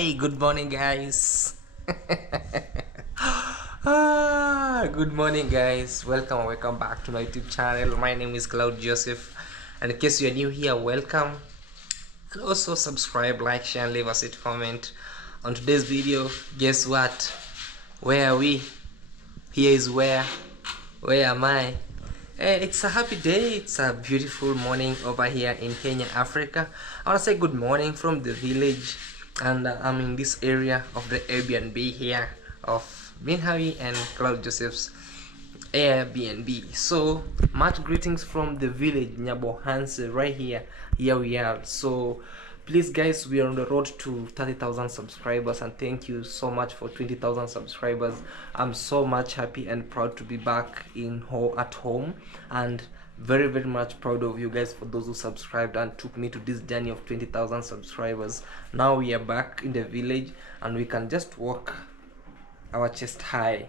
Hey, good morning, guys. Good morning, guys. Welcome back to my YouTube channel. My name is Claude Joseph, and in case you're new here, welcome. And also subscribe, like, share, and leave us a comment. On today's video, guess what? Where are we? Here is where. Where am I? It's a happy day. It's a beautiful morning over here in Kenya, Africa. I want to say good morning from the village, and I'm in this area of the Airbnb here of Minhawi and Claude Joseph's Airbnb. So much greetings from the village, Nyabo Hanse, right here. Here we are. So please, guys, we are on the road to 30,000 subscribers, and thank you so much for 20,000 subscribers. I'm so much happy and proud to be back at home, and very much proud of you guys for those who subscribed and took me to this journey of 20,000 subscribers. Now we are back in the village, and we can just walk our chest high,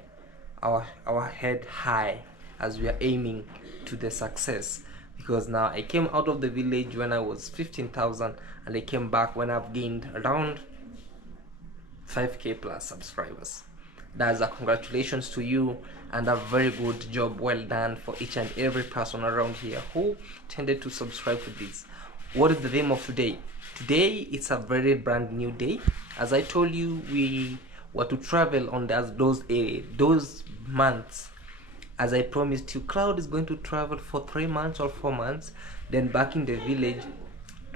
our head high, as we are aiming to the success. Because now I came out of the village when I was 15,000, and I came back when I've gained around 5k plus subscribers. That's a congratulations to you, and a very good job well done for each and every person around here who tended to subscribe to this. What is the theme of today? Today it's a very brand new day. As I told you, we were to travel on those months. As I promised you, Claude is going to travel for 3 months or 4 months, then back in the village.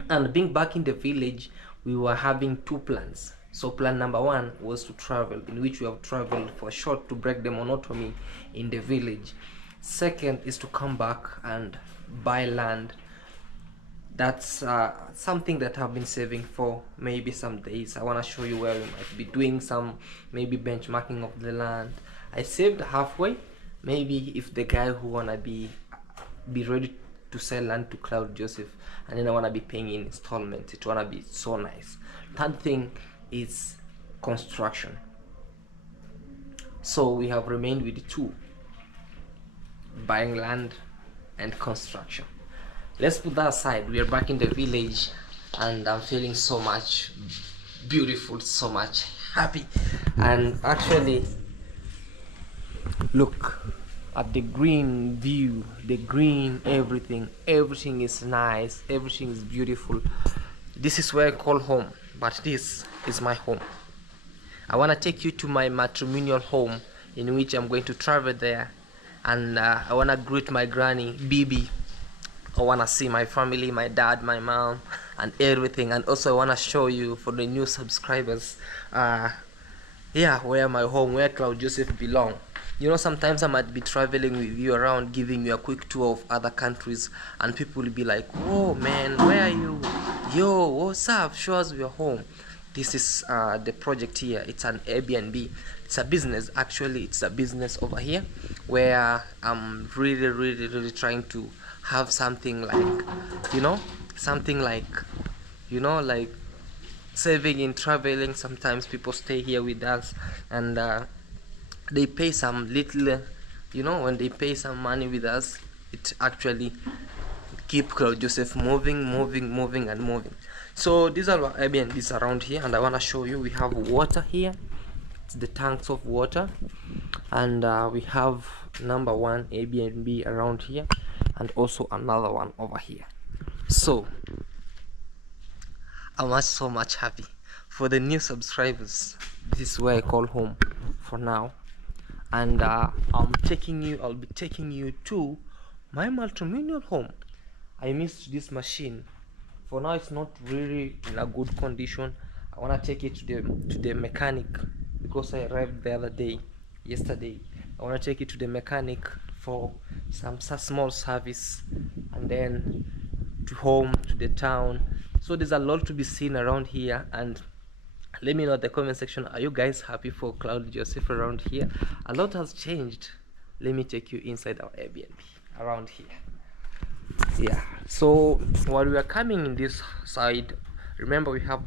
And being back in the village, we were having two plans. So plan number one was to travel, in which we have traveled for short to break the monotony in the village. Second is to come back and buy land. That's something that I've been saving for maybe some days. I want to show you where we might be doing some maybe benchmarking of the land. I saved halfway. Maybe if the guy who wanna be ready to sell land to Claude Joseph, and then I wanna be paying in installments, it wanna be so nice. Third thing is construction. So we have remained with the two: buying land and construction. Let's put that aside. We are back in the village, and I'm feeling so much beautiful, so much happy. And actually, look at the green view, the green, everything is nice, everything is beautiful. This is where I call home, but this is my home. I want to take you to my matrimonial home, in which I'm going to travel there, and I want to greet my granny Bibi. I want to see my family, my dad, my mom, and everything. And also I want to show you, for the new subscribers, where my home, where Claude Joseph belong. You know, sometimes I might be traveling with you around, giving you a quick tour of other countries, and people will be like, "Oh man, where are you? Yo, what's up? Show us your home." This is the project here. It's an Airbnb. It's a business. Actually, it's a business over here, where I'm really trying to have something like, like saving in traveling. Sometimes people stay here with us, and they pay some little, when they pay some money with us, it actually keep Claude Joseph moving. So these are Airbnbs around here, and I want to show you. We have water here. It's the tanks of water, and we have number one Airbnb around here, and also another one over here. So I'm so much happy. For the new subscribers, this is where I call home for now. And I'll be taking you to my matrimonial home. I missed this machine. For now, it's not really in a good condition. I want to take it to the mechanic, because I arrived the other day, yesterday. I want to take it to the mechanic for some small service, and then to home, to the town. So there's a lot to be seen around here, and let me know in the comment section, are you guys happy for Claude Joseph around here? A lot has changed. Let me take you inside our Airbnb around here. Yeah, so while we are coming in this side, remember we have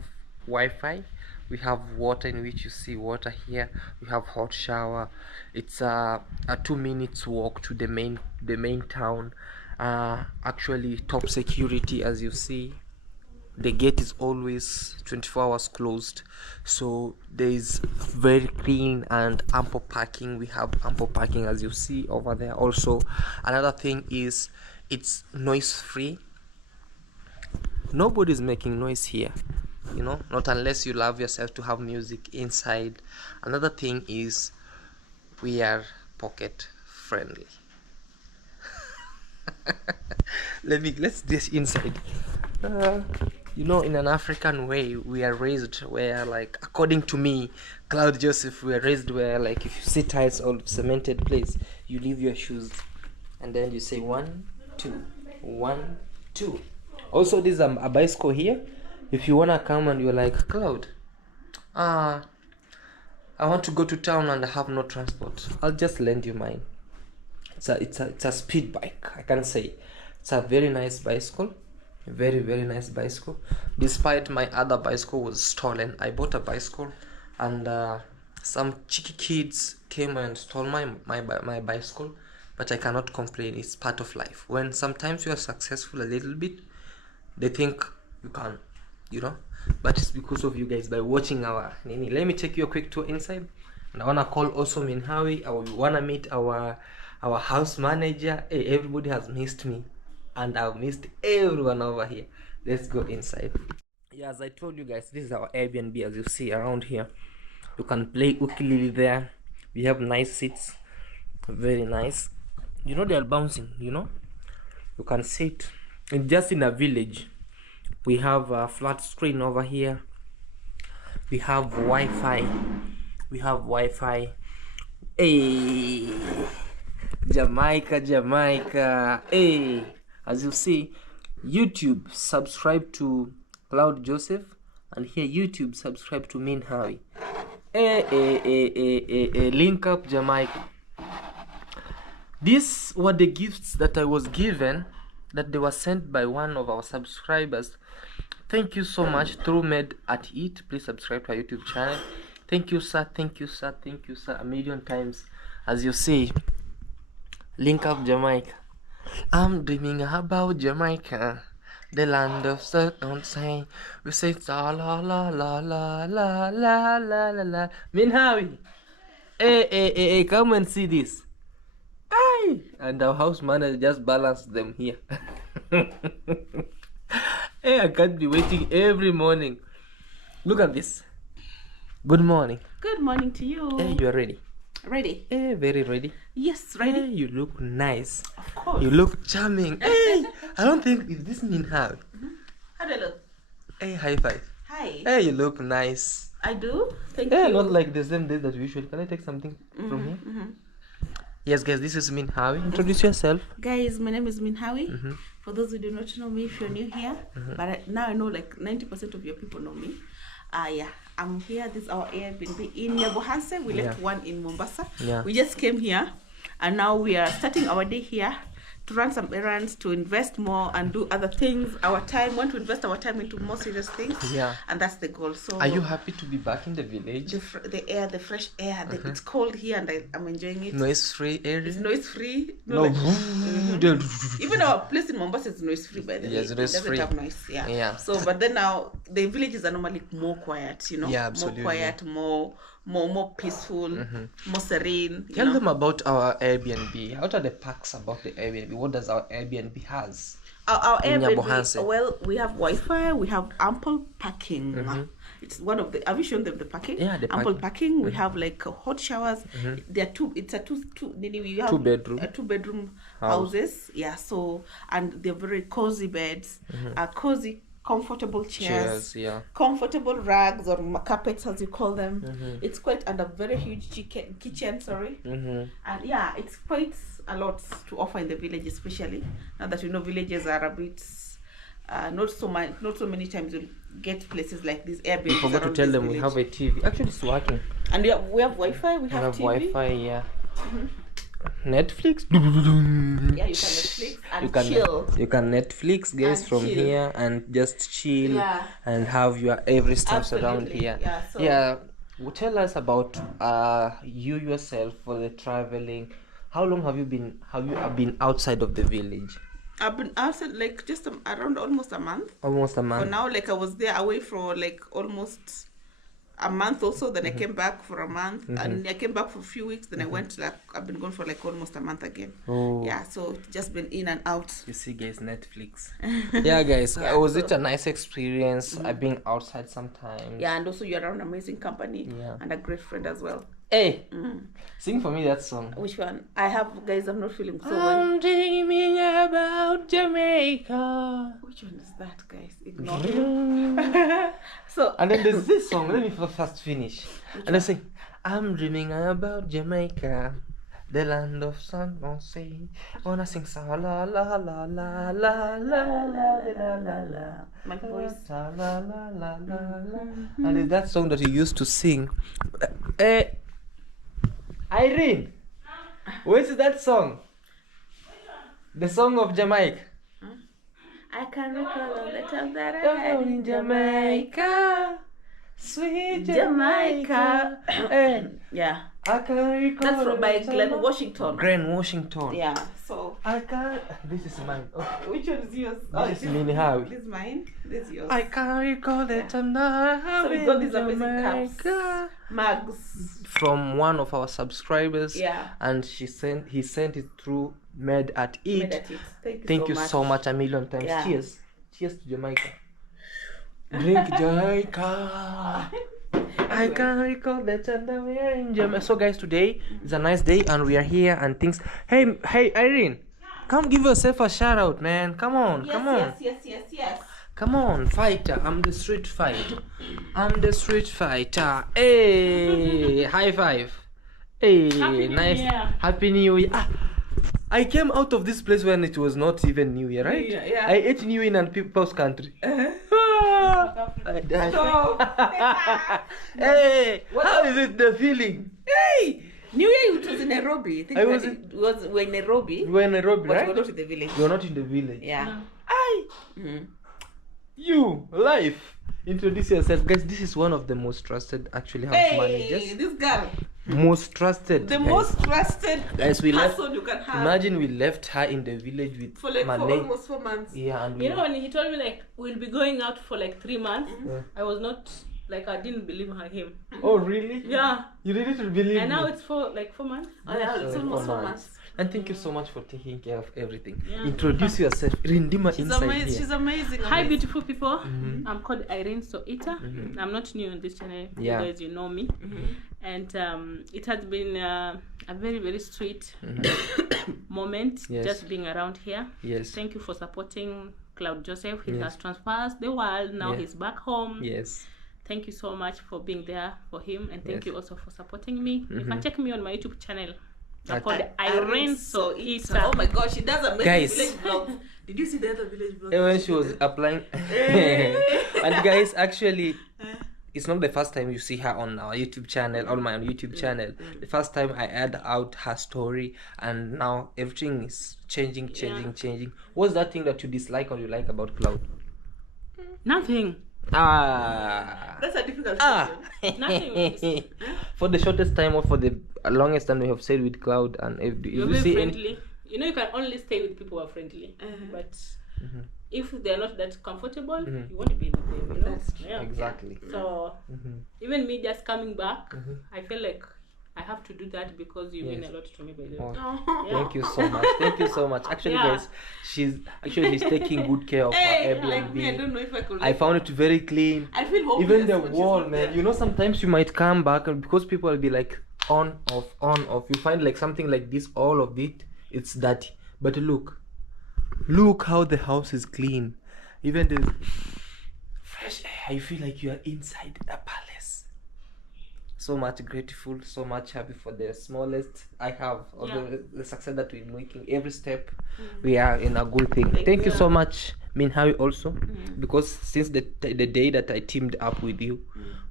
Wi-Fi, we have water, in which you see water here. We have hot shower. It's a 2 minutes walk to the main town. Actually top security, as you see. the gate is always 24 hours closed, so there is very clean and ample parking. We have ample parking, as you see over there. Also, another thing is it's noise free. Nobody's making noise here, you know, not unless you love yourself to have music inside. Another thing is we are pocket friendly. Let's this inside. You know, in an African way, we are raised where, like, according to me, Claude Joseph, we are raised where, like, if you see tiles or cemented place, you leave your shoes and then you say 1 2 1 2. Also, there's a bicycle here. If you wanna come and you're like, Claude, I want to go to town and I have no transport, I'll just lend you mine. It's a speed bike, I can say. It's a very nice bicycle, very nice bicycle. Despite my other bicycle was stolen, I bought a bicycle, and some cheeky kids came and stole my bicycle. But I cannot complain. It's part of life. When sometimes you are successful a little bit, they think you can, you know. But it's because of you guys by watching our Nini. Let me take you a quick tour inside, and I wanna call also Minhawi. I wanna meet our house manager. Hey, everybody has missed me, and I've missed everyone over here. Let's go inside. Yeah, as I told you guys, this is our Airbnb. As you see around here, you can play ukulele there. We have nice seats, very nice. You know, they are bouncing, you know. You can sit just in a village. We have a flat screen over here. We have Wi-Fi. Hey, Jamaica. Hey, as you see, YouTube, subscribe to Claude Joseph, and here YouTube, subscribe to Minhawi. Hey, link up Jamaica. These were the gifts that I was given, that they were sent by one of our subscribers. Thank you so much. Through Med at It. Please subscribe to our YouTube channel. Thank you, sir. Thank you, sir. Thank you, sir. A million times. As you see, link up Jamaica. I'm dreaming about Jamaica, the land of sunshine. We say la la la la la la la la la. Minhawi, hey, come and see this. Aye. And our house manager just balanced them here. Hey, I can't be waiting every morning. Look at this. Good morning. Good morning to you. Hey, you are ready? Ready? Hey, very ready. Yes, ready. Hey, you look nice. Of course. You look charming. Hey, I don't think if this means how. How do I look? Hey, high five. Hi. Hey, you look nice. I do? Thank Hey, you. not like the same day that we usually. Can I take something from here? Yes, guys, this is Minhawi. Introduce yourself. Guys, my name is Minhawi. For those who do not know me, if you're new here, but now I know like 90% of your people know me. Yeah, I'm here. This is our Airbnb in Nyabohanse. We left one in Mombasa. Yeah. We just came here, and now we are starting our day here to run some errands, to invest more and do other things. Want to invest our time into more serious things. Yeah. And that's the goal. So, are you happy to be back in the village? The air, the fresh air. It's cold here, and I'm enjoying it. Noise-free area. It's noise-free. No. Even our place in Mombasa is noise-free, by the way. Yes, noise-free. It doesn't have noise. Yeah. So, but then now the villages are normally more quiet. You know. Yeah, absolutely. More quiet, more peaceful, more serene. Tell them about our Airbnb. What are the perks about the Airbnb? What does our Airbnb has? Our Airbnb, well, we have Wi-Fi, we have ample parking. It's one of the. Have you shown them the parking? Yeah, the ample parking. We have like hot showers. There are two. It's a two. We have two-bedroom houses. Yeah. So, and they're very cozy beds. Cozy, comfortable chairs. Comfortable rugs or carpets, as you call them. It's quite, and a very huge kitchen. Sorry. And yeah, it's quite a lot to offer in the village, especially now that you know villages are a bit not so many times you'll get places like this. Airbnb. I forgot to tell them we have a TV. Actually, it's working. And we have Wi-Fi. We have TV. Wi-Fi. Yeah. Netflix. Yeah, you can Netflix and chill. You can Netflix, guys, from here and just chill and have your every steps around here. Yeah. Well, tell us about you yourself for the traveling. How long have you been outside of the village? I've been outside like just around almost a month. Almost a month. For now, like I was there away for like almost a month or so. Then I came back for a month, and I came back for a few weeks. Then I went like I've been gone for like almost a month again. Oh. Yeah, so it's just been in and out. You see, guys, Netflix. Yeah, guys, was it a nice experience? I've been outside sometimes. Yeah, and also you're around amazing company and a great friend as well. Hey, sing for me that song. Which one? I have, guys, I'm not feeling so well. I'm dreaming about Jamaica. Which one is that, guys? Ignore him. So, and then there's this song. Let me first finish. And I sing, I'm dreaming about Jamaica, the land of sun on sea. Wanna sing sa la la la la la la la la la la. My voice. La la la la la. And it's that song that you used to sing. Irene, where's that song? The song of Jamaica. I can recall all the time that I Down had in Jamaica, sweet Jamaica. Yeah. I can recall. That's from by Glen Washington. Glen Washington. Yeah. So. I can. This is mine. Okay. Which one is yours? This is Mini Howie. This is mine. This is yours. I can recall that I'm not So we got these amazing cups, mugs from one of our subscribers. Yeah. And he sent it through Made at It. Thank you so much a million times. Yeah. Cheers. Cheers to Jamaica. Drink Jamaica. I can recall that and we are in Jamaica. So guys, today is a nice day and we are here and things. Hey Irene, come give yourself a shout out, man. Come on, Yes, come on. Yes. Come on, fighter. I'm the street fighter. I'm the street fighter. Hey, high five. Hey, Happy New nice. Year. Happy New Year. I came out of this place when it was not even New Year, right? Yeah. I ate New Year in people's country. I died. Hey, how is it the feeling? Hey! New Year, it was in Nairobi. I think we're in Nairobi. We were in Nairobi, But right? we're not in the village. We were not in the village. Yeah. You, life. Introduce yourself. Guys, this is one of the most trusted actually house managers. This girl. Most trusted. The guys. most trusted Guys, we left. person you can have. Imagine we left her in the village with For almost 4 months. Yeah, and You know, when he told me like we'll be going out for like 3 months, Yeah. I was not like, I didn't believe him. Oh really? Yeah. You didn't believe And now me. it's for like 4 months. Oh, yeah, it's almost 4 months. And thank you so much for taking care of everything. Yeah. Introduce yourself. Rindima She's inside amazing. here. She's amazing. Hi, beautiful people. Mhm. I'm called Irene Soita. I'm not new on this channel. Yeah. You guys, you know me. And it has been a very, very sweet moment Yes. just being around here. Yes. Thank you for supporting Claude Joseph. He Yes. has transversed the world. Now Yeah. he's back home. Yes. Thank you so much for being there for him, and thank Yes. you also for supporting me. You can check me on my YouTube channel. I'm Okay. called Irene Soita. Oh my gosh, she does amazing Guys. village vlogs. Did you see the other village vlogs? When she was applying, and guys, actually, it's not the first time you see her on our YouTube channel, on my YouTube channel. The first time I add out her story, and now everything is changing. What's that thing that you dislike or you like about Claude? Nothing. That's a difficult question. Nothing. For the shortest time or for the longest time we have stayed with Claude, and if You're you very see friendly. You know, you can only stay with people who are friendly. But if they're not that comfortable, you won't be with them. You know? That's true. Yeah. exactly. So even me just coming back, I feel like I have to do that because you mean Yes. a lot to me, by the way. Oh, Yeah. thank you so much. Thank you so much. Actually, Yeah. guys, she's taking good care of her Hey, Airbnb. like me, I don't know if I could. I found it very clean. I feel hopeless Even the when she's wall, not man. there. You know, sometimes you might come back and because people will be like on, off. You find like something like this, all of it, it's dirty. But look how the house is clean. Even the fresh air, you feel like you are inside a palace. So much grateful, so much happy for the smallest I have, or the success that we're making. Every step, we are in a good thing. Thank you so much, Minhawi, also, because since the day that I teamed up with you,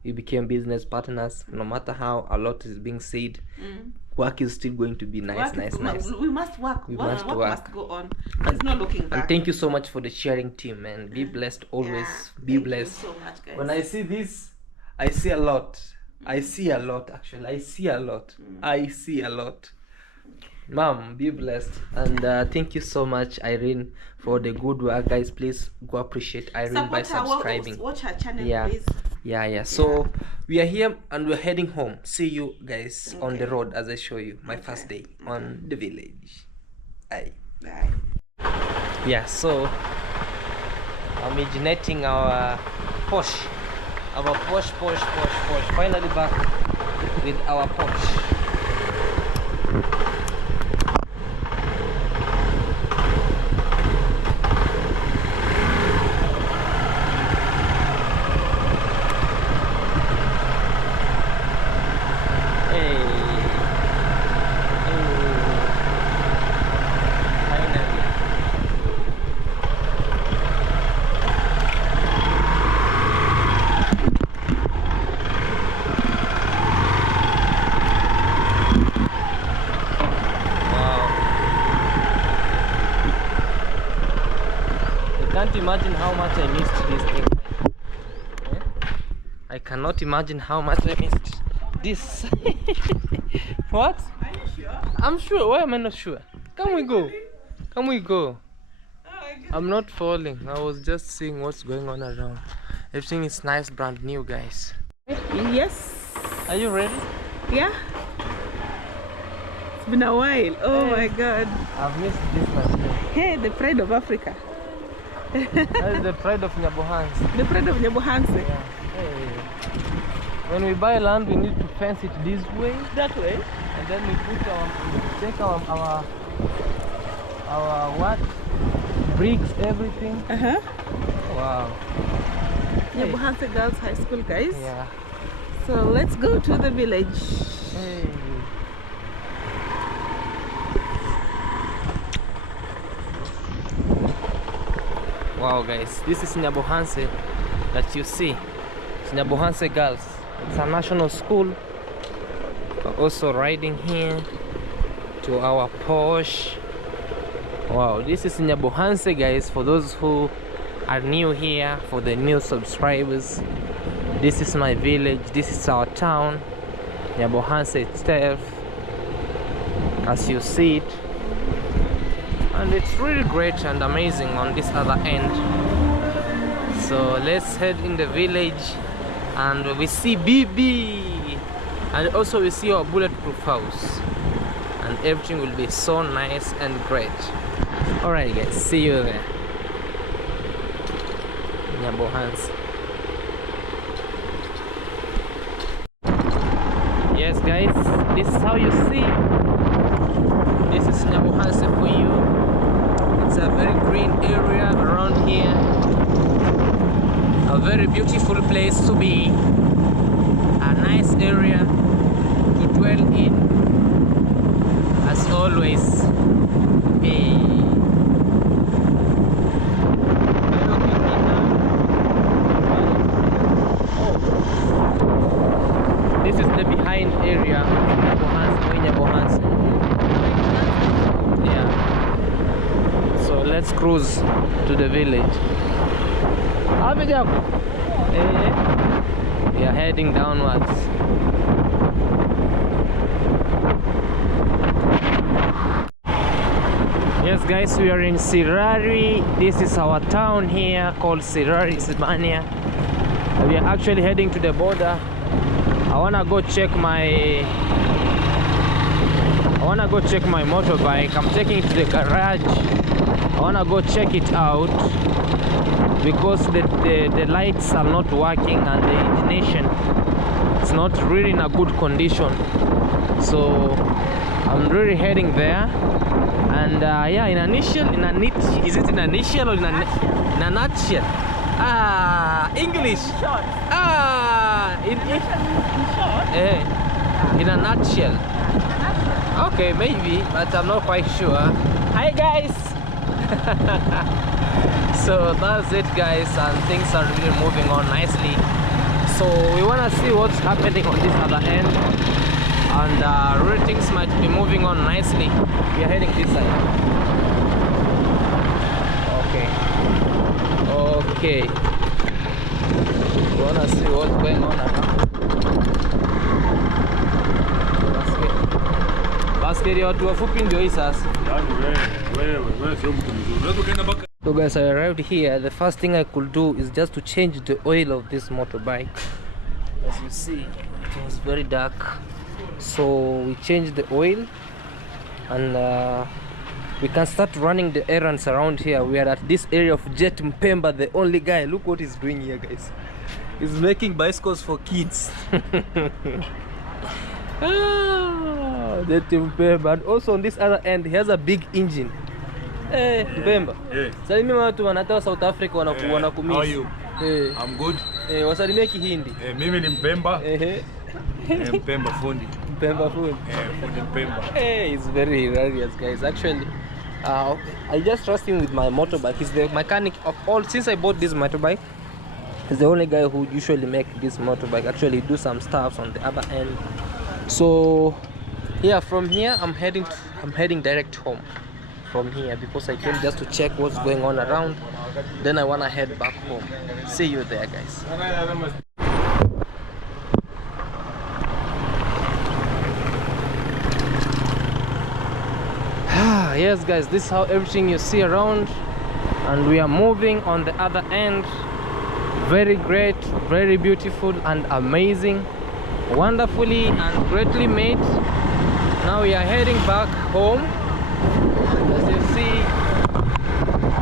we became business partners. No matter how a lot is being said, work is still going to be nice. We must work. We Work must must go on. There's no looking back. And thank you so much for the sharing team, man. Be blessed always. Yeah. Be Thank blessed. you so much, guys. When I see this, I see a lot. I see a lot, actually. I see a lot. I see a lot. Mom, be blessed. And thank you so much, Irene, for the good work. Guys, please go appreciate Irene by subscribing. Watch her channel, Yeah. please. Yeah. So we are here and we're heading home. See you guys on the road as I show you my first day on the village. Bye. Yeah, so I'm imaginating our posh. Finally back with our posh. Can't imagine how much I missed this thing. I cannot imagine how much I missed this. What? Are you sure? I'm sure. Why am I not sure? Can we go? Can we go? I'm not falling. I was just seeing what's going on around. Everything is nice, brand new, guys. Yes. Are you ready? Yeah. It's been a while. Oh my God. I've missed this machine. Hey, the pride of Africa. That is the pride of Nyabohansi. The pride of Nyabohansi. Yeah. Hey. When we buy land, we need to fence it this way. That way. And then we take our what? Bricks, everything. Wow. Nyabohansi Girls High School, guys. Yeah. So let's go to the village. Hey. Wow, guys, this is Nyabohansi that you see. It's Nyabohansi Girls. It's a national school. We're also riding here to our Porsche. Wow, this is Nyabohansi, guys. For those who are new here, for the new subscribers, this is my village. This is our town, Nyabohansi itself, as you see it. And it's really great and amazing on this other end. So let's head in the village and we see BB, and also we see our bulletproof house, and everything will be so nice and great. Alright guys, see you there. Nyabohansi. Yes guys, this is how you see. This is Nyabohansi for you. It's a very green area around here. A very beautiful place to be. A nice area to dwell in. As always. Hey. This is the behind area of Nyabohansi. Yeah. So let's cruise to the village. We are heading downwards. Yes guys, we are in Sirari. This is our town here called Sirari, Hispania. We are actually heading to the border. I wanna go check my motorbike. I'm taking it to the garage. I wanna go check it out because the lights are not working and the ignition it's not really in a good condition. So I'm really heading there. And yeah, is it in a nutshell or in a nutshell? English. Short. In a nutshell. Okay, maybe, but I'm not quite sure. Hi guys. So that's it guys, and things are really moving on nicely. So we want to see what's happening on this other end, and really things might be moving on nicely. We are heading this side. Okay, we want to see what's going on around. Baskeri watu wafupi ndio hii sasa. Wewe sio mtu mzuri. Unaweza kaenda mpaka. So guys, I arrived here. The first thing I could do is just to change the oil of this motorbike. As you see, it was very dark. So we changed the oil and we can start running the errands around here. We are at this area of Jet Mpemba, the only guy. Look what he's doing here, guys. He's making bicycles for kids. Jet Mpemba. And also on this other end, he has a big engine. Hey, Mpemba. Salimia watu wanatoka South Africa wanakumisi. How are you? I'm good. Wasalimia Kihindi. Mimi ni Mpemba. Mpemba fundi. Mpemba fundi. Fundi Mpemba. It's very hilarious, guys. Actually, I just trust him with my motorbike. He's the mechanic of all. Since I bought this motorbike, he's the only guy who usually make this motorbike. Actually, do some stuff on the other end. So, yeah, from here I'm heading direct home. From here because I came just to check what's going on around. Then I wanna head back home. See you there, guys. Yes, guys, this is how everything you see around, and we are moving on the other end. Very great, very beautiful and amazing, wonderfully and greatly made. Now we are heading back home. As you see,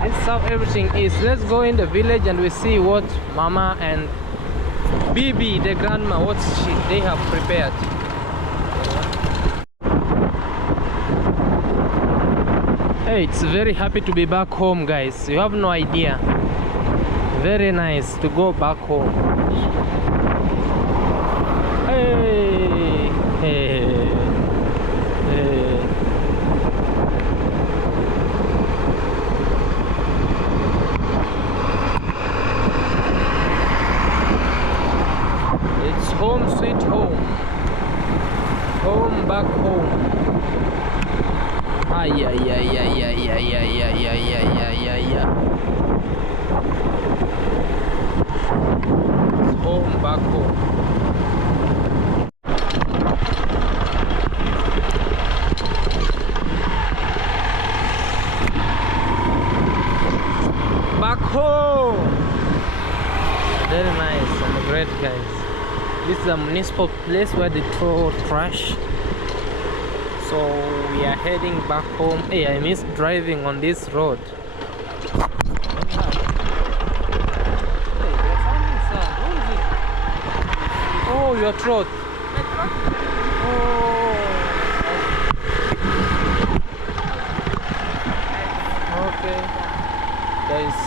this is how everything is. Let's go in the village and we see what Mama and Bibi, the grandma, what they have prepared. Hey, it's very happy to be back home, guys. You have no idea. Very nice to go back home. Hey, hey, hey. It's home sweet home. Home back home. Ay, ay, ay, ay, ay, ay, ay, ay, ay, ay, ay, ay. Home back home. Back home. Very nice and great, guys. This is a municipal place where they throw trash. So we are heading back home. Hey, I miss driving on this road. Oh, your throat. Oh. Okay. Guys,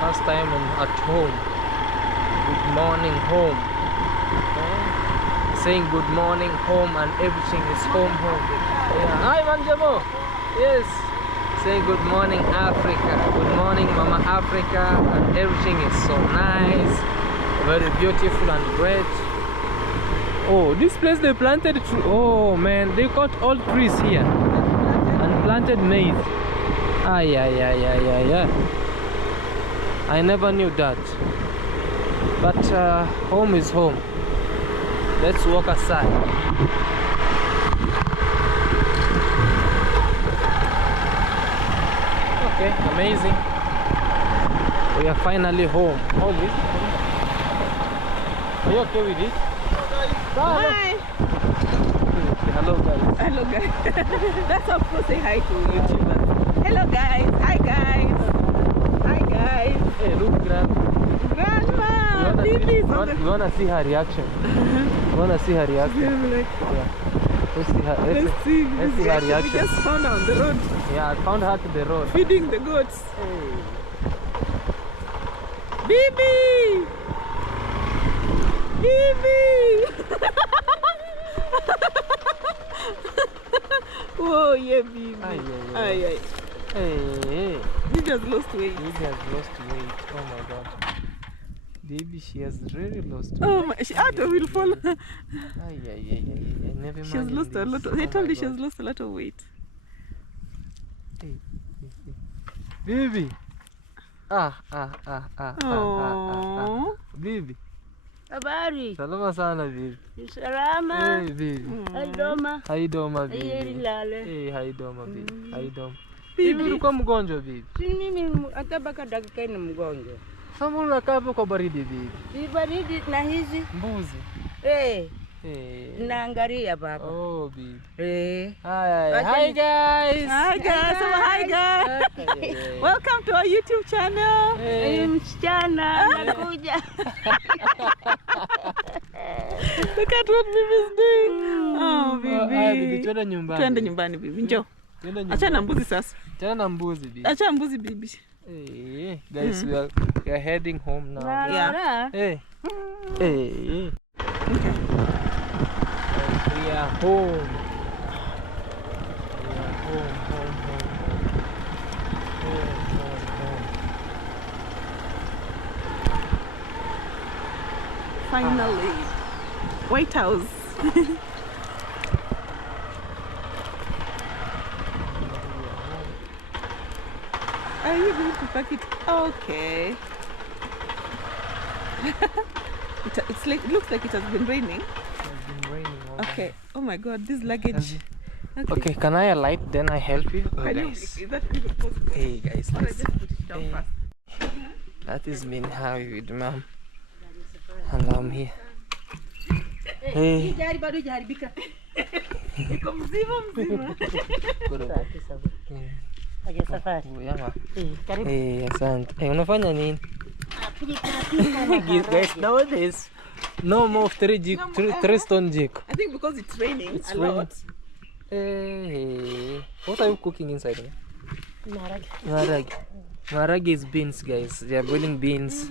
first time I'm at home. Good morning home. Saying good morning home and everything is home. Yeah. Hi Manjamo. Yes. Saying good morning Africa. Good morning Mama Africa, and everything is so nice, very beautiful and great. Oh, this place they planted oh man, they cut all trees here and planted maize. Ay, ay, ay, ay, ay, ay. I never knew that. But home is home. Let's walk aside. Okay, amazing. We are finally home. Hold this. Are you okay with it? Hi. Hello guys. Hello guys. That's how people say hi to YouTubers. Hello guys. Hi guys. Hi guys. Hey, look grandma. Bibi. You wanna see her reaction? You wanna see her reaction? Yeah. Let's see her. Let's see her reaction. We just found her on the road. Yeah, I found her to the road. Feeding the goats. Hey. Bibi! Bibi! Oh yeah, Bibi. Ay, ay. Hey. Bibi has lost weight. Bibi has lost weight. Oh my god. Baby, she has really lost weight. Oh my, she will fall. Never she has lost a lot. They told me she has lost a lot of weight. Hey. Baby. Ah. Aww. Baby. Habari. Salama sana bibi. Salama. Hey bibi. Haidoma. Haidoma bibi. Lale. Hey haidoma bibi. Haidoma. Bibi ulikuwa mgonjwa bibi. Si mimi hata baka dakika ni mgonjwa. Sasa unakaa hapo kwa baridi bibi. Si baridi na hizi Mbuzi. eh Hey. naangalia baba. Oh bibi. Eh. Hi guys. Hi guys. So hi guys. Welcome to our YouTube channel. Hey. Msichana nakuja. Look at what Bibi's doing. Oh, Bibi. Bibi twende nyumbani. Twende nyumbani Bibi. Njoo. Twende nyumbani. Acha na mbuzi sasa. Tena na mbuzi bibi. Acha mbuzi Bibi. Hey, guys, we are heading home now. Yeah. Hey. Hey. Okay. We are home. We are home. Finally. White House. Are you going to pack it? Okay. It looks like it has been raining. It has been raining all Okay. Oh my God, this luggage. Okay, can I alight? Then I help you. Oh, Can you, guys. is that even possible? Hey guys, Or I just put it down Hey. first. that is mean how you with mom. And I'm here. Hey. Jari bado jaribika. Iko mzima. Aje safari. Yama. Karibu. Hey, asante. Hey, unafanya nini? Guys, Guys, nowadays, no more three stone jig. I think because it's raining It's a lot. Hey, what are you cooking inside? maragi. Maragi. Maragi is beans, guys. They are boiling beans.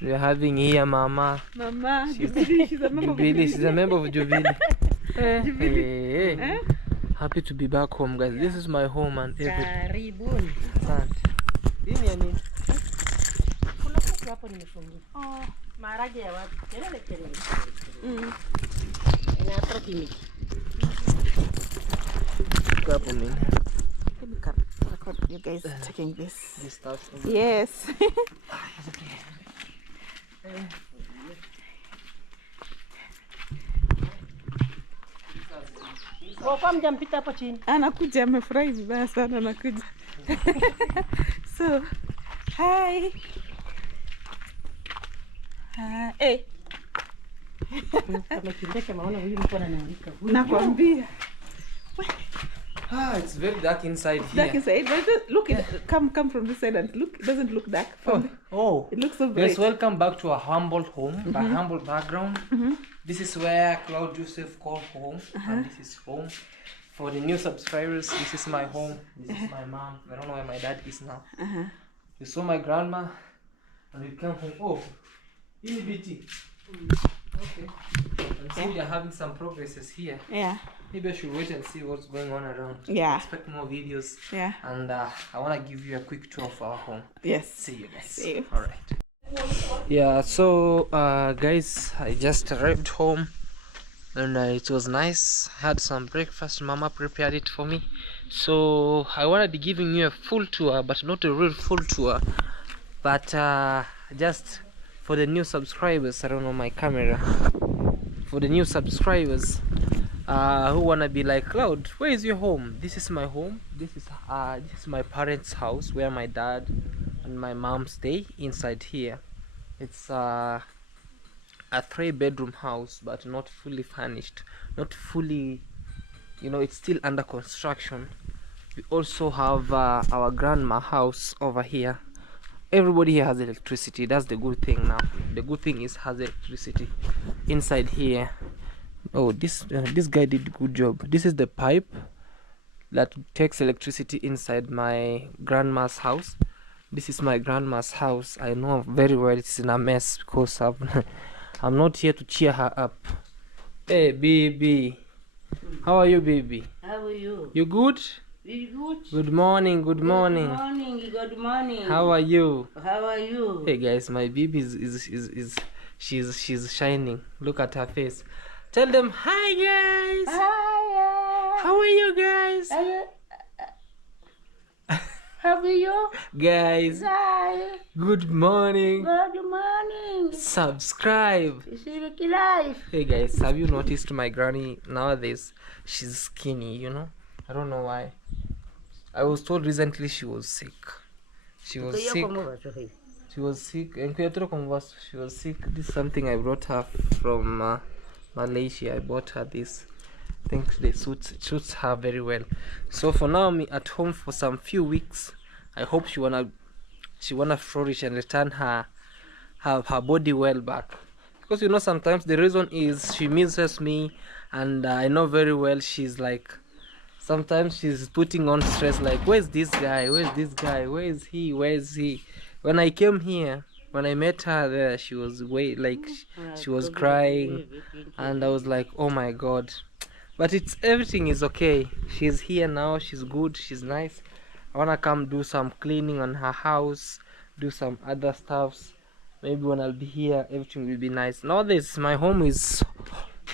We are having here Mama. Mama, Jubilee, she's a member of Jubilee. Jubilee. She's a member of Jubilee. Hey. Eh? Happy to be back home, guys. This is my home and everything. Karibuni. Asante. Nini ya nini? Kuna kuku hapo nimefungia. Oh, maragi ya watu. Kelele. Ina protein. Hapo mimi. Let me record you guys taking this. This stuff. Yes. Kwa mjampita hapo chini. Anakuja, amefurahi vibaya sana anakuja. So, hi. Hey, Kama kindeke maona huyu mtu ananiandika. nakwambia. It's very dark inside here. Dark inside. Look, come from this side and look. It doesn't look dark. It looks so bright. Guys, welcome back to our humble home, a humble background. This is where Claude Joseph called home, and this is home. For the new subscribers, this is my home. This is my mom. I don't know where my dad is now. You saw my grandma, and we came home. Oh, in BT. Okay. And so we are having some progresses here. Yeah. Maybe I should wait and see what's going on around. Yeah. Expect more videos. Yeah. And I want to give you a quick tour of our home. Yes. See you guys. See you. All right. Yeah. So, guys, I just arrived home, and it was nice. I had some breakfast. Mama prepared it for me. So I wanted to be giving you a full tour, but not a real full tour. But just for the new subscribers, I don't know my camera. For the new subscribers who wanna be like, Claude, where is your home? This is my home. This is my parents' house where my dad and my mom stay inside here. It's a 3-bedroom house, but not fully furnished, not fully, it's still under construction. We also have our grandma house over here. Everybody here has electricity. That's the good thing now. The good thing is has electricity inside here. Oh, this guy did a good job. This is the pipe that takes electricity inside my grandma's house. This is my grandma's house. I know very well it's in a mess because I'm not here to cheer her up. Hey, baby. How are you, baby? How are you? You good? Very good. Good morning. Good morning. Good morning. Good morning. How are you? How are you? Hey guys, my baby is she's shining. Look at her face. Tell them hi guys. Hi. How are you guys? How are you? Guys, Hi. good morning. Good morning. Subscribe. You see Ricky life. Hey guys, have you noticed my granny nowadays? She's skinny, you know? I don't know why. I was told recently she was sick. She was sick. She was sick. She was sick. This is something I brought her from Malaysia. I bought her this. I think they suits her very well. So for now, me at home for some few weeks. I hope she wanna flourish and return her body well back. Because you know sometimes the reason is she misses me, and I know very well she's like. Sometimes she's putting on stress like, where's this guy? Where's this guy? Where is he? Where is he? When I came here, when I met her there, she was she was crying, and I was like, oh my god. But everything is okay. She's here now. She's good. She's nice. I wanna come do some cleaning on her house, do some other stuffs. Maybe when I'll be here, everything will be nice. Nowadays, my home is.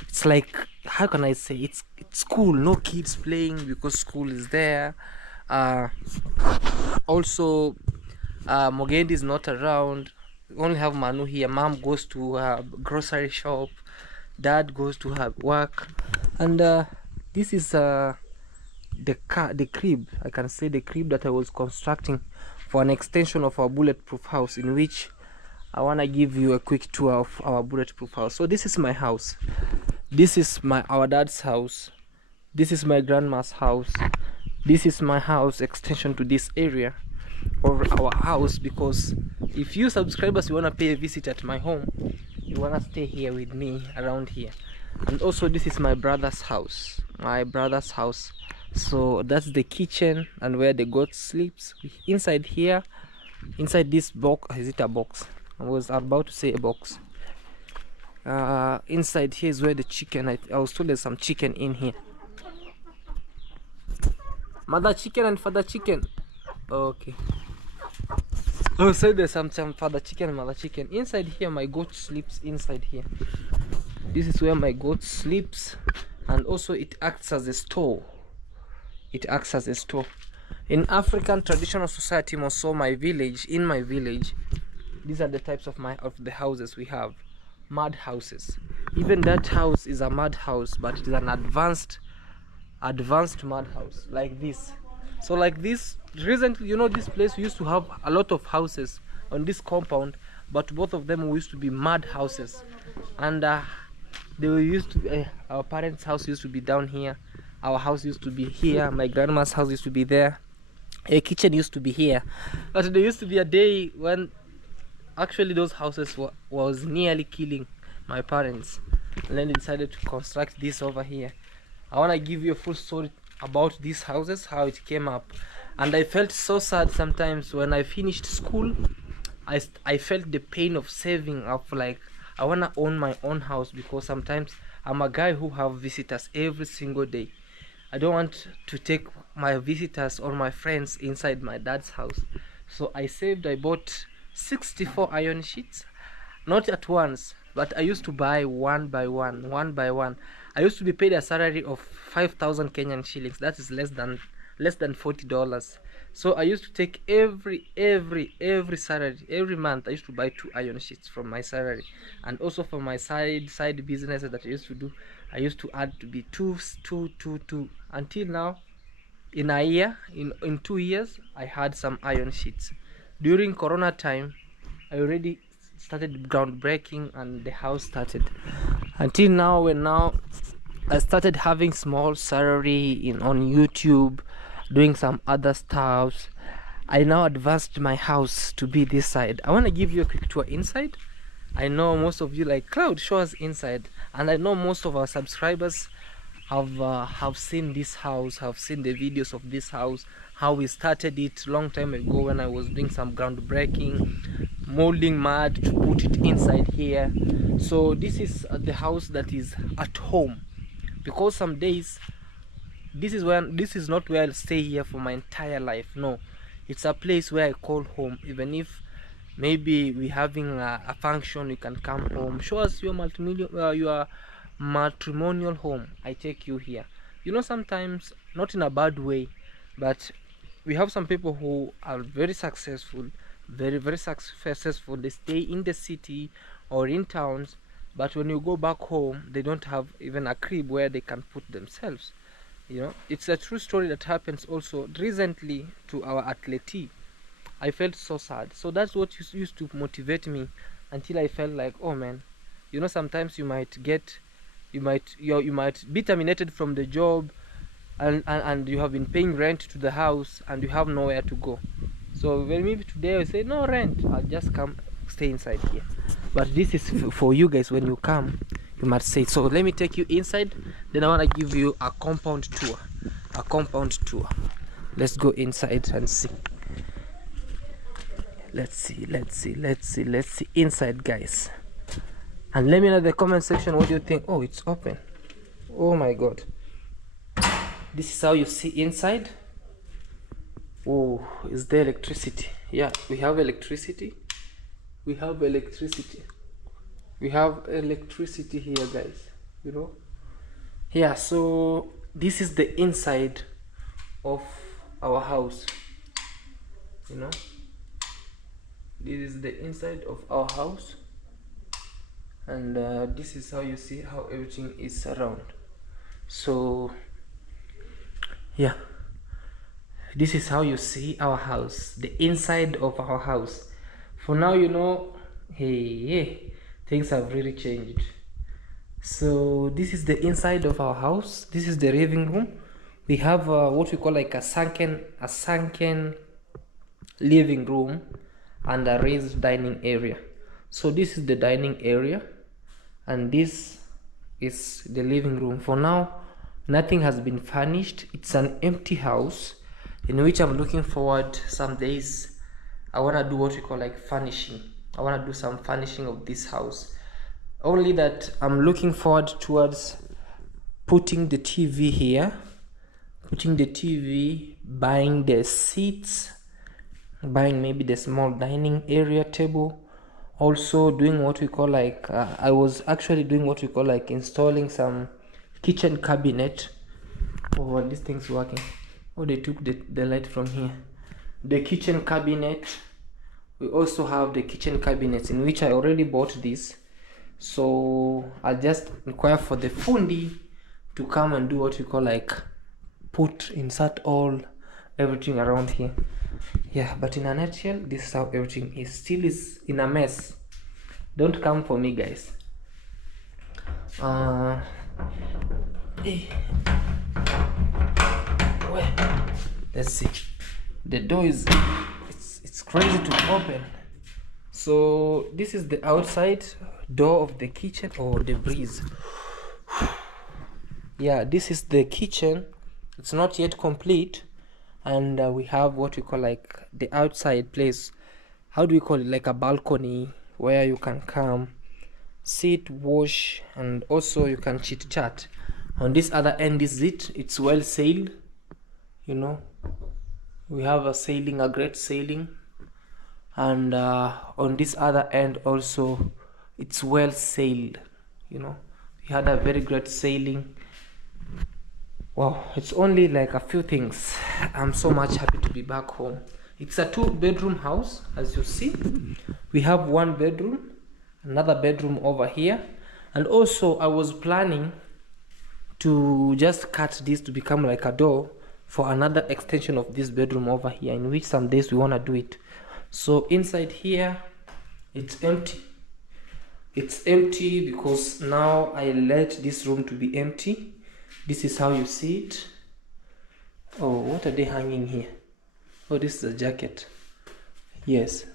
It's like, how can I say, it's cool. No kids playing because school is there. Also Mogendi is not around. We only have Manu here. Mom goes to her grocery shop, dad goes to her work, and this is the crib. I can say the crib that I was constructing for an extension of our bulletproof house, in which I want to give you a quick tour of our bulletproof house. So this is my house. This is our dad's house. This is my grandma's house. This is my house extension to this area of our house, because if you subscribers, you want to pay a visit at my home, you want to stay here with me around here. And also this is my brother's house. So that's the kitchen and where the goat sleeps. Inside here, inside this box, is it a box? I was about to say a box. Inside here is where the chicken, I was told there's some chicken in here. Mother chicken and father chicken. Okay. Oh, so there's some father chicken and mother chicken. Inside here, my goat sleeps inside here. This is where my goat sleeps. And also it acts as a store. In African traditional society, also in my village, these are the types of the houses we have. Mud houses. Even that house is a mud house, but it is an advanced mud house like this. So like this, recently, you know, this place we used to have a lot of houses on this compound, but both of them used to be mud houses, and they were used to be, our parents' house used to be down here, our house used to be here, my grandma's house used to be there, a kitchen used to be here. But there used to be a day when actually those houses was nearly killing my parents, and then they decided to construct this over here. I want to give you a full story about these houses, how it came up. And I felt so sad sometimes when I finished school. I felt the pain of saving up, like I want to own my own house, because sometimes I'm a guy who have visitors every single day. I don't want to take my visitors or my friends inside my dad's house. So I saved. I bought 64 iron sheets, not at once, but I used to buy one by one. I used to be paid a salary of 5,000 Kenyan shillings. That is less than $40. So I used to take every salary, every month I used to buy 2 iron sheets from my salary. And also for my side businesses that I used to do, I used to add to be two, until now. In a year, in 2 years, I had some iron sheets. During Corona time, I already started groundbreaking, and the house started. Until now, when I started having small salary on YouTube, doing some other stuff, I now advanced my house to be this side. I want to give you a quick tour inside. I know most of you like, Claude, show us inside, and I know most of our subscribers have seen this house, have seen the videos of this house, how we started it long time ago when I was doing some groundbreaking, molding mud to put it inside here. So this is the house that is at home, because some days this is not where I'll stay here for my entire life. No, it's a place where I call home. Even if maybe we're having a function, you can come home, show us your matrimonial home, I take you here. You know, sometimes not in a bad way, but we have some people who are very successful, very successful. They stay in the city or in towns, but when you go back home, they don't have even a crib where they can put themselves. You know, it's a true story that happens also recently to our athlete. I felt so sad. So that's what used to motivate me until I felt like, oh man, you know, sometimes you might be terminated from the job, and you have been paying rent to the house and you have nowhere to go. So when maybe today I say no rent, I'll just come stay inside here. But this is for you guys. When you come, you must say, so let me take you inside, then I want to give you a compound tour. Let's go inside and see. Let's see inside, guys, and let me know in the comment section what do you think. Oh, it's open. Oh my god, this is how you see inside. Oh, is there electricity? Yeah, we have electricity here, guys, you know. Yeah, so this is the inside of our house, you know. This is the inside of our house, and this is how you see how everything is around. So yeah, this is how you see our house, the inside of our house. For now, you know, hey, things have really changed. So this is the inside of our house. This is the living room. We have what we call like a sunken living room and a raised dining area. So this is the dining area and this is the living room. For now, nothing has been furnished. It's an empty house in which I'm looking forward some days. I want to do what we call like furnishing. I want to do some furnishing of this house. Only that I'm looking forward towards putting the TV here, buying the seats, buying maybe the small dining area table, also doing what we call like I was actually doing what we call like installing some kitchen cabinet. Oh, this thing's working. Oh, they took the light from here. The kitchen cabinet, we also have the kitchen cabinets in which I already bought this, so I'll just inquire for the fundi to come and do what we call like insert everything around here. Yeah, but in a nutshell, this is how everything is. Still is in a mess. Don't come for me, guys. Let's see. The door is it's crazy to open. So this is the outside door of the kitchen. Oh, the breeze. Yeah, this is the kitchen. It's not yet complete, and we have what we call like the outside place. How do we call it? Like a balcony where you can come, sit, wash, and also you can chit chat. On this other end is it's well sailed, you know. We have a great sailing, and on this other end also it's well sailed, you know. We had a very great sailing. Wow, it's only like a few things. I'm so much happy to be back home. It's a 2-bedroom house, as you see. We have 1 bedroom, another bedroom over here, and also I was planning to just cut this to become like a door for another extension of this bedroom over here, in which some days we want to do it. So inside here it's empty. It's empty because now I let this room to be empty. This is how you see it. Oh, what are they hanging here? Oh, this is a jacket. Yes,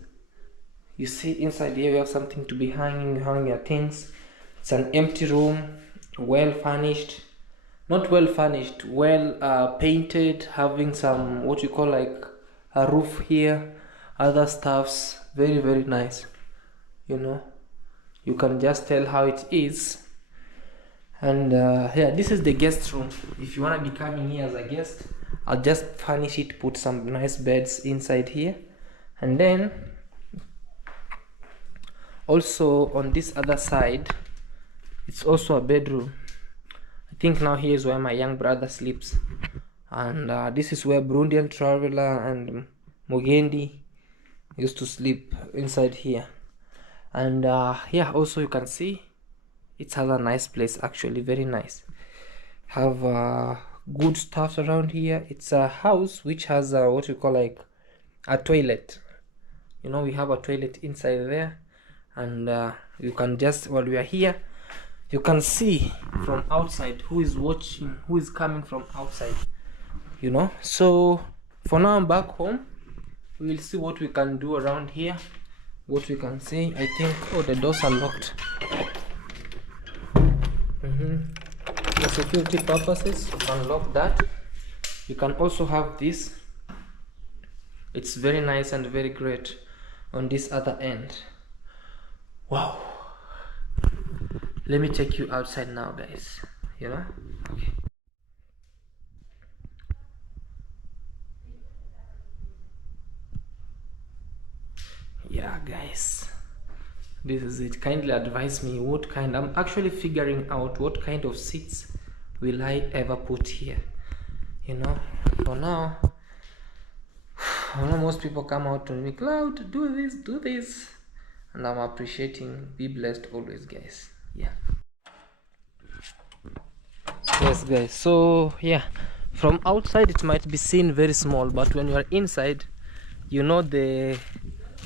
you see inside here we have something to be hanging your things. It's an empty room, well furnished. Not well furnished, well painted, having some what you call like a roof here, other stuffs. Very, very nice, you know. You can just tell how it is. And yeah, this is the guest room. If you want to be coming here as a guest, I'll just furnish it, put some nice beds inside here. And then also on this other side, it's also a bedroom. I think now here's where my young brother sleeps. and this is where Burundian Traveler and Mugendi used to sleep inside here. And yeah, also you can see it's a nice place, actually very nice. Have good stuff around here. It's a house which has what we call like a toilet. You know, we have a toilet inside there, and you can just, while we are here, you can see from outside who is watching, who is coming from outside, you know. So for now I'm back home. We will see what we can do around here, what we can see. I think, oh, the doors are locked. For security purposes, you can lock that. You can also have this. It's very nice and very great on this other end. Wow. Let me take you outside now, guys. You know? Okay. Yeah, guys, this is it. Kindly advise me what kind. I'm actually figuring out what kind of seats will I ever put here, you know. For now, I know most people come out to me, Cloud, do this, and I'm appreciating. Be blessed always, guys. Yeah. Yes, guys, so yeah, from outside it might be seen very small, but when you are inside, you know,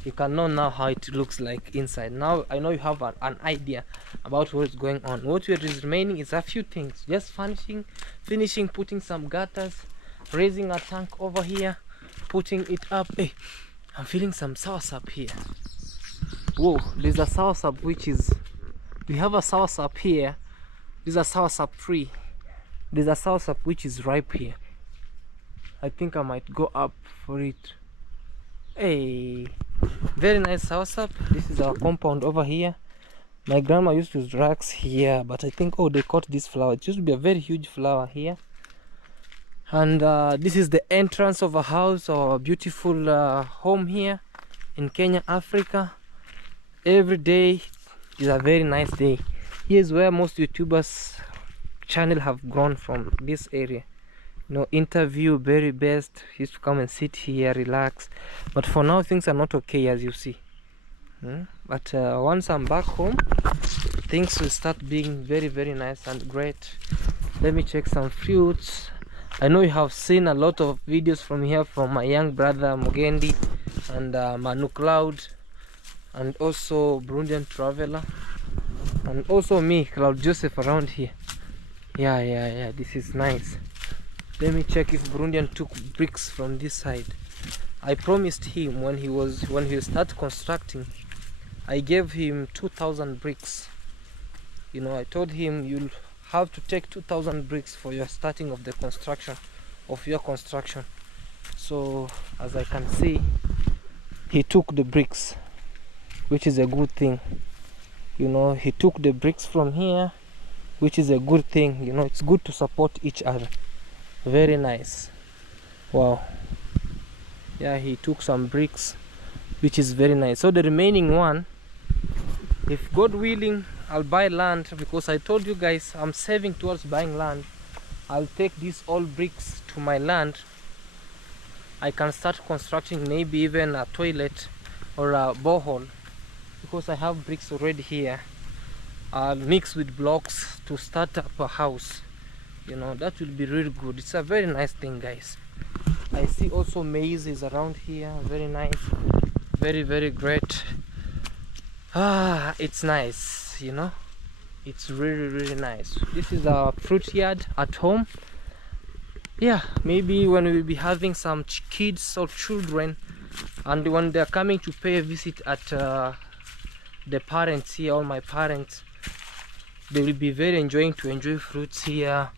you can know now how it looks like inside. Now I know you have an idea about what is going on. What is remaining is a few things, just finishing putting some gutters, raising a tank over here, putting it up. Hey, I'm feeling some soursop here. Whoa, there's a soursop which is, we have a soursop here. There's a soursop tree. There's a soursop which is ripe here. I think I might go up for it. Hey, very nice soursop. This is our compound over here. My grandma used to drag here, but I think, oh, they caught this flower. It used to be a very huge flower here. And this is the entrance of a house or a beautiful home here in Kenya, Africa. Every day is a very nice day. Here's where most YouTubers channel have grown from, this area. You know, interview very best, used to come and sit here, relax. But for now things are not okay, as you see. But once I'm back home, things will start being very, very nice and great. Let me check some fruits. I know you have seen a lot of videos from here from my young brother Mugendi and Manu Claude, and also Burundian Traveler, and also me, Claude Joseph, around here. Yeah, this is nice. Let me check if Burundian took bricks from this side. I promised him when he started constructing, I gave him 2,000 bricks. You know, I told him you'll have to take 2,000 bricks for your starting of the construction of your construction. So as I can see, he took the bricks, which is a good thing. You know, he took the bricks from here, which is a good thing. You know, it's good to support each other. Very nice. Wow. Yeah, he took some bricks, which is very nice. So the remaining one, if God willing, I'll buy land, because I told you guys I'm saving towards buying land. I'll take these all bricks to my land. I can start constructing maybe even a toilet or a borehole, because I have bricks already here. I'll mix with blocks to start up a house. You know, that will be really good. It's a very nice thing, guys. I see also maize is around here. Very nice. Very, very great. It's nice, you know. It's really, really nice. This is our fruit yard at home. Yeah, maybe when we'll be having some kids or children, and when they're coming to pay a visit at the parents here, all my parents, they will be very enjoying to enjoy fruits here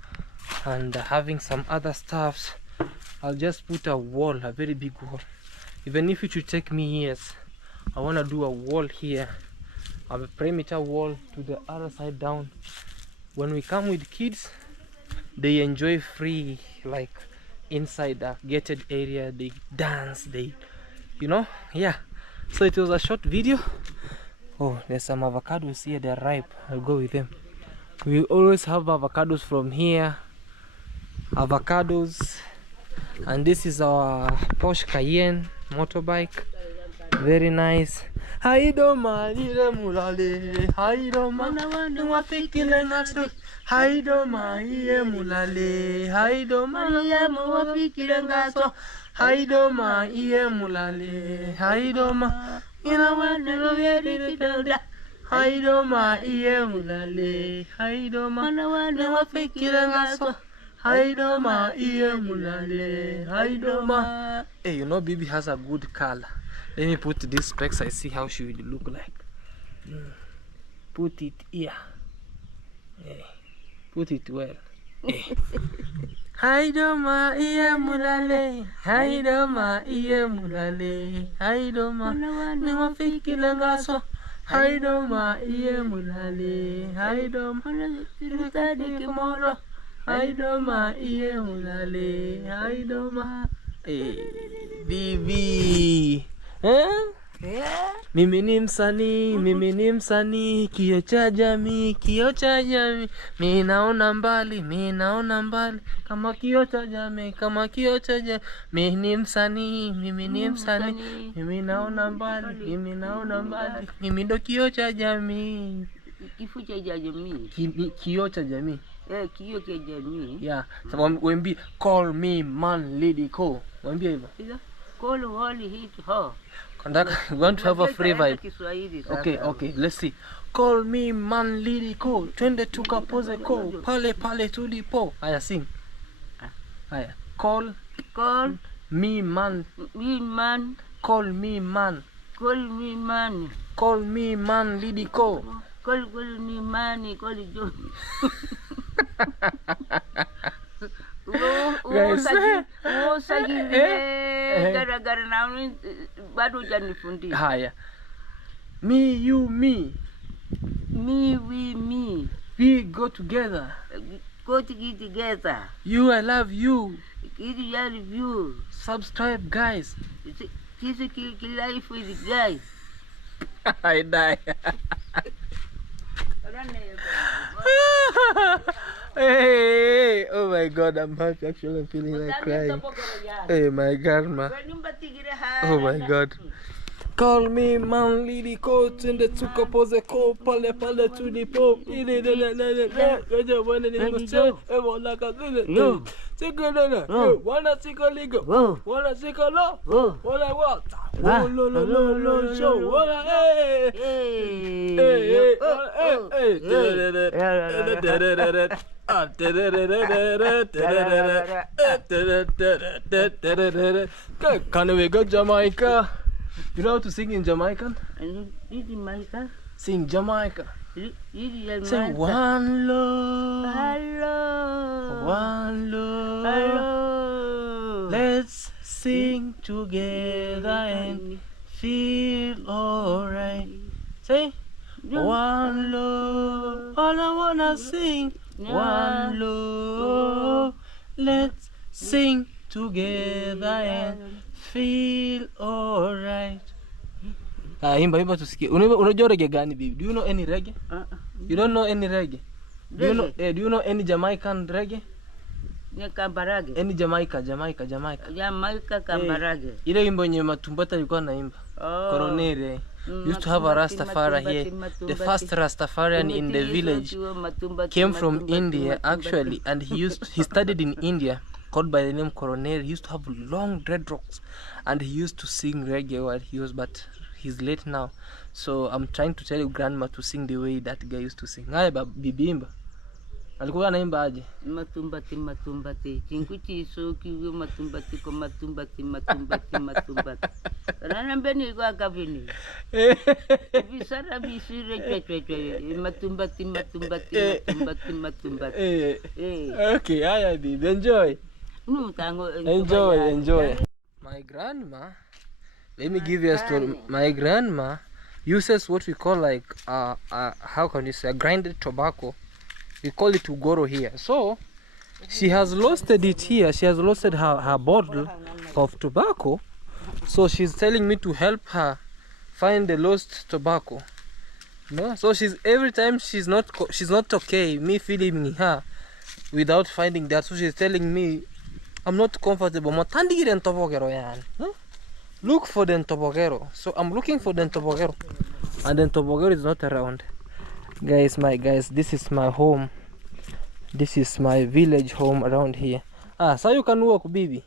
and having some other stuffs. I'll just put a wall, a very big wall. Even if it should take me years, I want to do a wall here, a perimeter wall to the other side down. When we come with kids, they enjoy free, like inside the gated area. They dance, they, you know. Yeah, so it was a short video. Oh, there's some avocados here, they're ripe. I'll go with them. We always have avocados from here. Avocados, And this is our Porsche Cayenne motorbike. Very nice. Haidoma ire mulale, haidoma niwafikile ngaso, haidoma iye mulale, haidoma iye muwafikile ngaso, haidoma iye mulale, haidoma inawendelo yedida, haidoma iye mulale, haidoma niwafikile ngaso, haidoma iye mulale, haidoma. Hey, you know Bibi has a good color. Let me put these specs. I see how she will look like. Put it here. Hey. Put it well. Hey. Haidoma iye mulale, haidoma iye mulale, haidoma niwafikile ngaso, haidoma iye mulale, haidoma nitadi kimoro, haidoma iye mulale, haidoma. Hey, Bibi. Yeah. Mimi ni msanii, kioo cha jamii, mimi naona mbali, kama kioo cha jamii, mimi ni msanii, mimi naona mbali, mimi ndo kioo cha jamii. Kifo cha jamii. Kioo cha jamii. Kioo cha jamii. Yeah. So wembi call me man lady call. Wembi hivyo. Call holy hit ho. We want to have a free vibe. Okay, let's see. Call me man lady call. Twende tukapoze call. Pale tulipo. Haya sing. Haya. Call me man. Call me man lady call. Call me man, call John. Guys. Gara na bado janifundisha. Haya. Me, you, me. Me, we, me. We go together. Go together. You, I love you. I love you. Subscribe, guys. Kiss life with the guys. I die. Hey, oh my God, I'm happy. Actually, I'm feeling like crying. Hey, my grandma. Oh my God. Call me man lady coat in the tukapoze ko pale to the pop. Wanna take a ligo? Wanna take a law? Wanna what? Oh, show. Wanna Can we go Jamaica? You know how to sing in Jamaican? Sing Jamaica. Sing one love. One love. Let's sing together and feel alright. Say one love. All I wanna sing. One love. Let's sing together and feel alright. Imba tusikie. Unajua reggae gani baby? Do you know any reggae? You don't know any reggae? Do you know any Jamaican reggae? Kambarage. Any Jamaica. Jamaica kambarage. Ile wimbo yenye Matumbata alikuwa anaimba. Coronere. Used to have a Rastafari here. The first Rastafarian in the village came from India actually, and he studied in India, called by the name Coronere. He used to have long dreadlocks, and he used to sing reggae while but he's late now. So I'm trying to tell you grandma to sing the way that guy used to sing. Haya bibimba. Alikuwa anaimba aje? Matumbati. Chinkuchi soki we matumbati ko matumbati. Kana mbeni kwa kavini. Bisara bisire matumbati. Okay, haya baby, enjoy. Enjoy. My grandma, let me give you a story. My grandma uses what we call like how can you say, a grinded tobacco. We call it ugoro here. So she has loaded it here. She has loaded her bottle of tobacco. So she's telling me to help her find the lost tobacco. No, so every time she's not okay, me feeling her without finding that. So she's telling me I'm not comfortable. Matandire ntobogero yani. Look for the ntobogero. So I'm looking for the ntobogero. And the ntobogero is not around. Guys, this is my home. This is my village home around here. So you can walk, baby.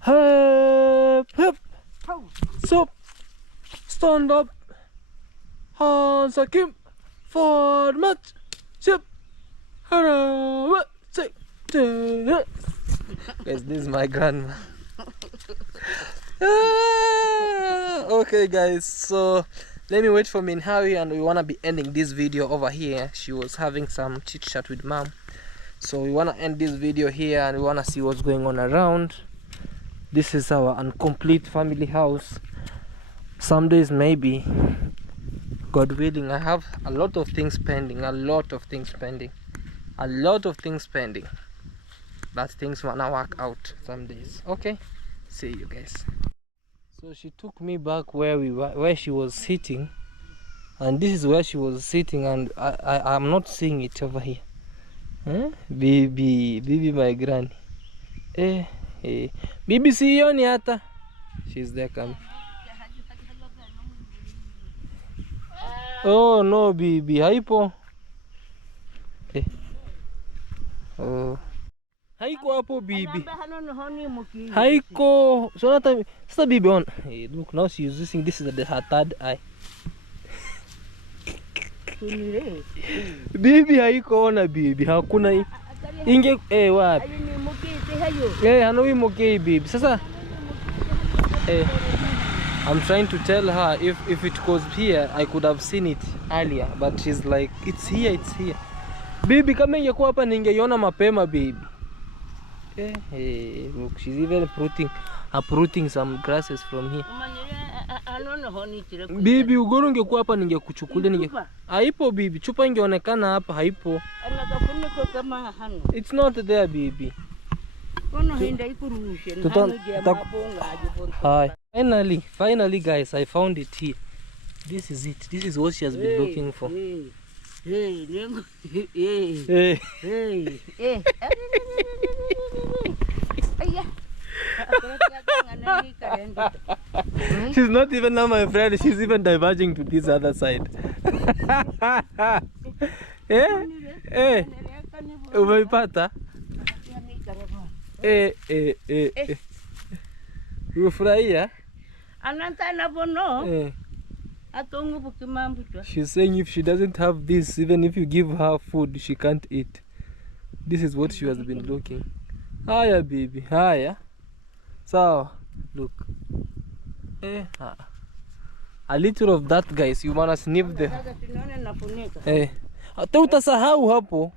Hep. So stand up. Hands akim. Forward march. Ship. Guys, this is my grandma. Okay guys, so let me wait for Minhawi, and we wanna be ending this video over here. She was having some chit chat with mom, so we wanna end this video here and we wanna see what's going on around. This is our incomplete family house. Some days, maybe, God willing, I have a lot of things pending, but things wanna work out some days. Okay, see you guys. So she took me back where she was sitting, and this is where she was sitting, and I'm not seeing it over here. Bibi my granny. Bibi sioni hata. She's there coming. Oh no, Bibi haipo. Oh. Haiko hapo Bibi. Haiko. So that time, sasa Bibi on. Hey, look, now she's using this is her third eye. Bibi haiko ona Bibi. Hakuna hii. Inge wapi? Hanoi mokei Bibi. Sasa I'm trying to tell her if it was here I could have seen it earlier, but she's like it's here. Bibi, kama ingekuwa hapa ningeiona mapema Bibi. Look, she's even uprooting some grasses from here. Bibi, ugoro ungekuwa hapa ningekuchukulia haipo Bibi, chupa ingeonekana hapa haipo. It's not there Bibi. Hi. Finally guys, I found it here. This is it. This is what she has been looking for. She's not even now my friend, she's even diverging to this other side. Umeipata? Ufurahia? She's saying if she doesn't have this, even if you give her food, she can't eat. This is what she has been looking. Hiya, baby. Hiya. So, look. A little of that, guys. You wanna sniff the... utasahau hapo.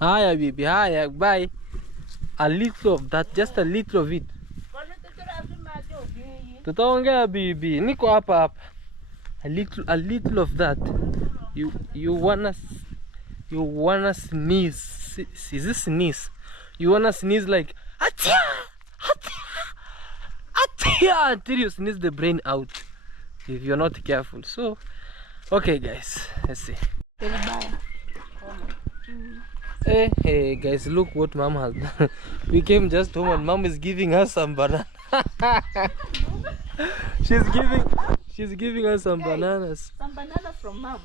Hiya, baby. Hiya. Bye. A little of that. Just a little of it. Tutaongea bibi, niko hapa. A little of that. You wanna sneeze? Is this sneeze? You wanna sneeze like atia until you sneeze the brain out if you're not careful. So okay guys, let's see. Hey guys, look what mom has done. We came just home and mom is giving us some banana. She's giving us some bananas. Some bananas from mom.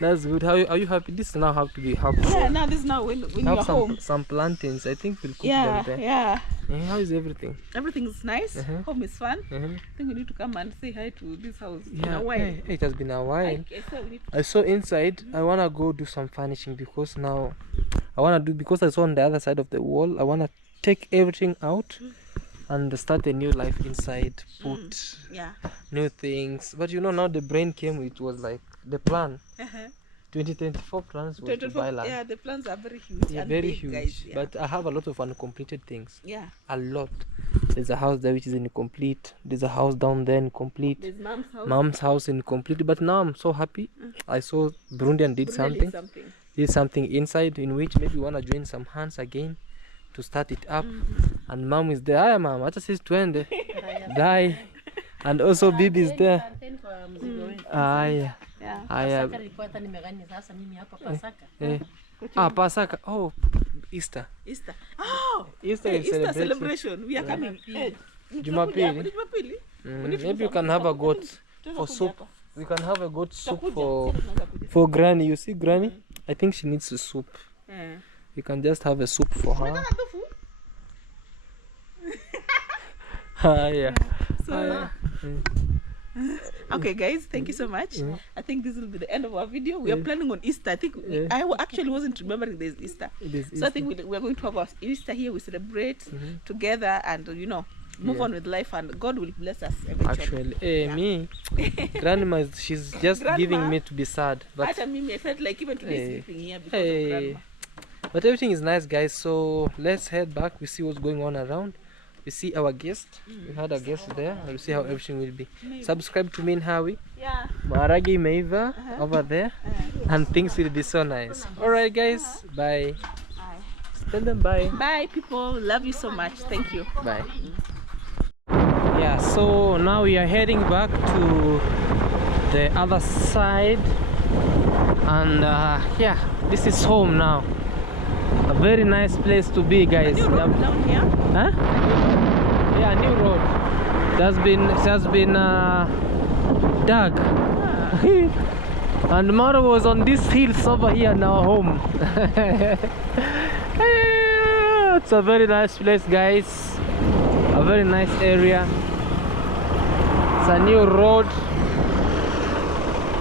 That's good. Are you happy? This now have to be happy. Yeah, now this now when you're home. Some plantains. I think we'll cook them there. Yeah. How is everything? Everything's nice. Home is fun. I think we need to come and say hi to this house. Yeah, it has been a while. I saw inside. I wanna go do some furnishing because now because I saw on the other side of the wall. I wanna take everything out and start a new life inside. Put new things. But you know now the brain came. It was like the plan. 2024 plans was to buy land. Yeah, the plans are very huge. Yeah, very huge. Guys, yeah. But I have a lot of uncompleted things. Yeah. A lot. There's a house there which is incomplete. There's a house down there incomplete. There's mom's house. Mom's house incomplete. But now I'm so happy. I saw Burundian did something. Did something inside in which maybe we wanna join some hands again to start it up. And mom is there. Hi mom, acha sisi twende. Die. And also Bibi is there. Pasaka. Oh, Easter. Easter. Oh, Easter hey, is Easter celebrating. celebration. We are coming. Jumapili. Maybe Maybe you can have a goat for soup. We can have a goat soup for Granny. You see, Granny? I think she needs a soup. You can just have a soup for her. Yeah. So, okay, guys, thank you so much. I think this will be the end of our video. We are planning on Easter. I think I actually wasn't remembering there's Easter. So I think we're going to have our Easter here. We celebrate together and, you know, move on with life, and God will bless us eventually. Actually, me, Grandma, she's just giving me to be sad. But I felt like even today sleeping here because of Grandma. But everything is nice, guys. So let's head back. We see what's going on around. We see our guest. We had a guest there. We'll see how everything will be. Subscribe to me and Howie. Yeah. Maragi Maiva over there. And things will be so nice. Alright, guys. Bye. Tell them bye. Bye, people. Love you so much. Thank you. Bye. Yeah, so now we are heading back to the other side. And yeah, this is home now. A very nice place to be, guys. New road down here? Huh? Yeah, new road. It has been dug. And Mara was on these hills over here in our home. It's a very nice place, guys. A very nice area. It's a new road.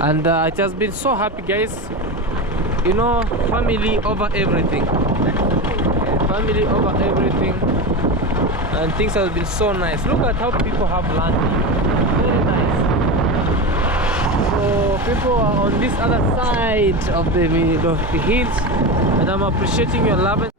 And it has been so happy, guys. You know, family over everything. Family over everything. And things have been so nice. Look at how people have land. Very nice. So people are on this other side of the hills, and I'm appreciating your love.